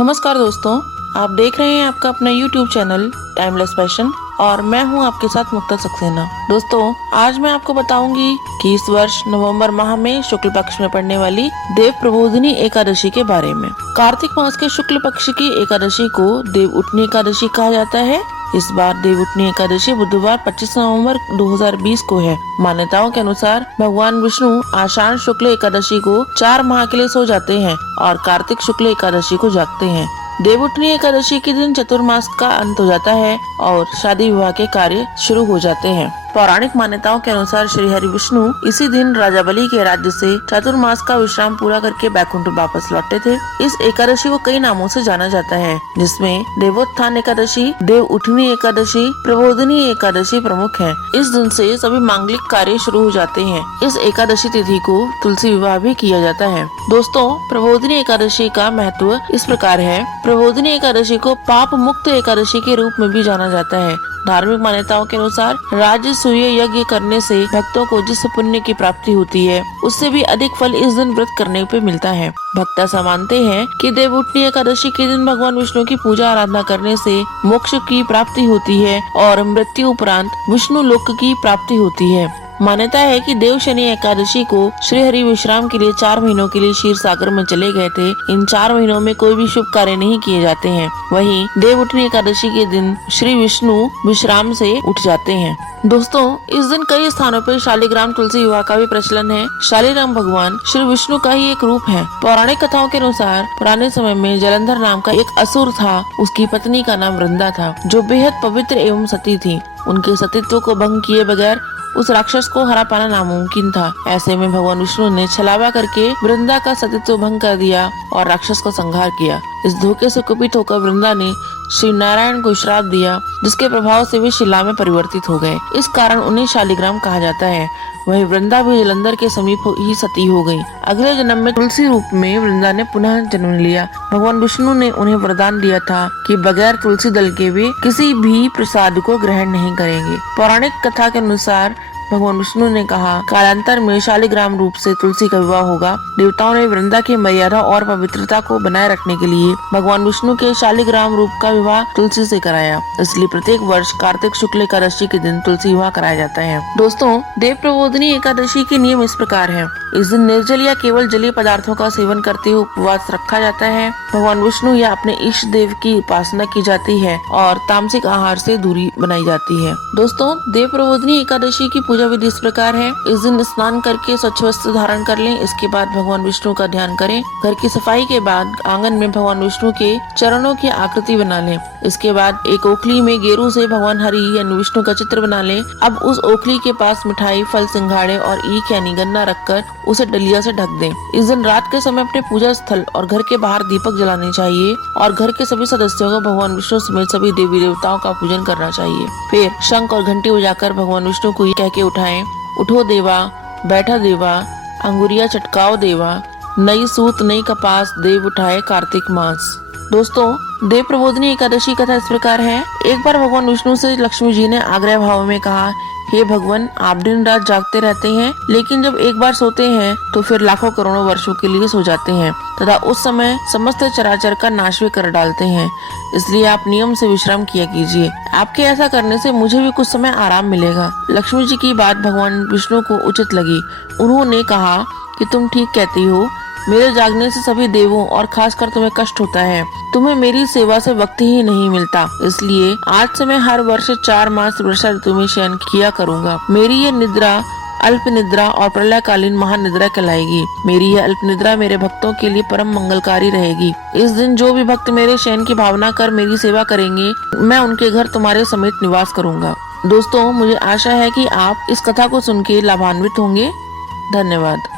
नमस्कार दोस्तों, आप देख रहे हैं आपका अपना YouTube चैनल टाइमलेस पैशन और मैं हूं आपके साथ मुक्ता सक्सेना। दोस्तों, आज मैं आपको बताऊंगी कि इस वर्ष नवंबर माह में शुक्ल पक्ष में पड़ने वाली देव प्रबोधिनी एकादशी के बारे में। कार्तिक मास के शुक्ल पक्ष की एकादशी को देव उठनी एकादशी कहा जाता है। इस बार देव उठनी एकादशी बुधवार 25 नवंबर 2020 को है। मान्यताओं के अनुसार भगवान विष्णु आषाढ़ शुक्ल एकादशी को 4 माह के लिए सो जाते हैं और कार्तिक शुक्ल एकादशी को जागते हैं। देवउठनी एकादशी के दिन चतुर्मास का अंत हो जाता है और शादी विवाह के कार्य शुरू हो जाते हैं। पौराणिक मान्यताओं के अनुसार श्री हरि विष्णु इसी दिन राजा बलि के राज्य से चतुर्मास का विश्राम पूरा करके बैकुंठ वापस लौटे थे। इस एकादशी को कई नामों से जाना जाता है, जिसमें देवोत्थान एकादशी, देव उठनी एकादशी, प्रबोधिनी एकादशी प्रमुख है। इस दिन से सभी मांगलिक कार्य शुरू हो जाते हैं। इस एकादशी तिथि को तुलसी विवाह भी किया जाता है। दोस्तों, प्रबोधिनी एकादशी का महत्व इस प्रकार है। प्रबोधिनी एकादशी को पाप मुक्त एकादशी के रूप में भी जाना जाता है। धार्मिक मान्यताओं के अनुसार राजसूय यज्ञ करने से भक्तों को जिस पुण्य की प्राप्ति होती है, उससे भी अधिक फल इस दिन व्रत करने पे मिलता है। भक्त ऐसा मानते हैं कि देवउठनी एकादशी के दिन भगवान विष्णु की पूजा आराधना करने से मोक्ष की प्राप्ति होती है और मृत्यु उपरांत विष्णु लोक की प्राप्ति होती है। मान्यता है कि देव शनि एकादशी को श्री हरि विश्राम के लिए 4 महीनों के लिए क्षीर सागर में चले गए थे। इन 4 महीनों में कोई भी शुभ कार्य नहीं किए जाते हैं। वहीं देव उठनी एकादशी के दिन श्री विष्णु विश्राम से उठ जाते हैं। दोस्तों, इस दिन कई स्थानों पर शालिग्राम तुलसी विवाह का भी प्रचलन है। शालिग्राम भगवान श्री विष्णु का ही एक रूप है। पौराणिक कथाओं के अनुसार पुराने समय में जलंधर नाम का एक असुर था। उसकी पत्नी का नाम वृंदा था, जो बेहद पवित्र एवं सती थी। उनके सतीत्व को भंग किए बगैर उस राक्षस को हरा पाना नामुमकिन था। ऐसे में भगवान विष्णु ने छलावा करके वृंदा का सतीत्व भंग कर दिया और राक्षस का संहार किया। इस धोखे से कुपित होकर वृंदा ने श्री नारायण को श्राप दिया, जिसके प्रभाव से वे शिला में परिवर्तित हो गए। इस कारण उन्हें शालिग्राम कहा जाता है। वही वृंदा भी जलंधर के समीप ही सती हो गई। अगले जन्म में तुलसी रूप में वृंदा ने पुनः जन्म लिया। भगवान विष्णु ने उन्हें वरदान दिया था कि बगैर तुलसी दल के वे किसी भी प्रसाद को ग्रहण नहीं करेंगे। पौराणिक कथा के अनुसार भगवान विष्णु ने कहा, कालांतर में शालिग्राम रूप से तुलसी का विवाह होगा। देवताओं ने वृंदा की मर्यादा और पवित्रता को बनाए रखने के लिए भगवान विष्णु के शालिग्राम रूप का विवाह तुलसी से कराया। इसलिए प्रत्येक वर्ष कार्तिक शुक्ल एकादशी के दिन तुलसी विवाह कराया जाता है। दोस्तों, देव प्रबोधिनी एकादशी के नियम इस प्रकार है। इस दिन निर्जल या केवल जलीय पदार्थों का सेवन करते हुए उपवास रखा जाता है। भगवान विष्णु या अपने इष्ट देव की उपासना की जाती है और तामसिक आहार से दूरी बनाई जाती है। दोस्तों, देव प्रबोधिनी एकादशी की पूजा विधि इस प्रकार है। इस दिन स्नान करके स्वच्छ वस्त्र धारण कर लें। इसके बाद भगवान विष्णु का ध्यान करें। घर की सफाई के बाद आंगन में भगवान विष्णु के चरणों की आकृति बना लें। इसके बाद एक ओखली में गेरू से भगवान हरि यानी विष्णु का चित्र बना लें। अब उस ओखली के पास मिठाई, फल, सिंघाड़े और ईख यानी गन्ना रखकर उसे डलिया से ढक दें। इस दिन रात के समय अपने पूजा स्थल और घर के बाहर दीपक जलाने चाहिए और घर के सभी सदस्यों को भगवान विष्णु समेत सभी देवी देवताओं का पूजन करना चाहिए। फिर शंख और घंटी बजाकर भगवान विष्णु को कह के उठाएं, उठो देवा, बैठा देवा, अंगुरिया चटकाओ देवा, नई सूत नई कपास, देव उठाए कार्तिक मास। दोस्तों, देव प्रबोधिनी एकादशी कथा इस प्रकार है। एक बार भगवान विष्णु से लक्ष्मी जी ने आग्रह भाव में कहा, हे भगवान, आप दिन रात जागते रहते हैं, लेकिन जब एक बार सोते हैं तो फिर लाखों करोड़ों वर्षों के लिए सो जाते हैं तथा उस समय समस्त चराचर का नाश भी कर डालते हैं। इसलिए आप नियम से विश्राम किया कीजिए। आपके ऐसा करने से मुझे भी कुछ समय आराम मिलेगा। लक्ष्मी जी की बात भगवान विष्णु को उचित लगी। उन्होंने कहा कि तुम ठीक कहती हो। मेरे जागने से सभी देवों और खासकर तुम्हें कष्ट होता है। तुम्हें मेरी सेवा से वक्त ही नहीं मिलता। इसलिए आज से मैं हर वर्ष 4 मास वर्षा ऋतु में शयन किया करूँगा। मेरी ये निद्रा अल्प निद्रा और प्रलयकालीन महानिद्रा कहलाएगी। मेरी यह अल्प निद्रा मेरे भक्तों के लिए परम मंगलकारी रहेगी। इस दिन जो भी भक्त मेरे शयन की भावना कर मेरी सेवा करेंगे, मैं उनके घर तुम्हारे समेत निवास करूँगा। दोस्तों, मुझे आशा है कि आप इस कथा को सुन के लाभान्वित होंगे। धन्यवाद।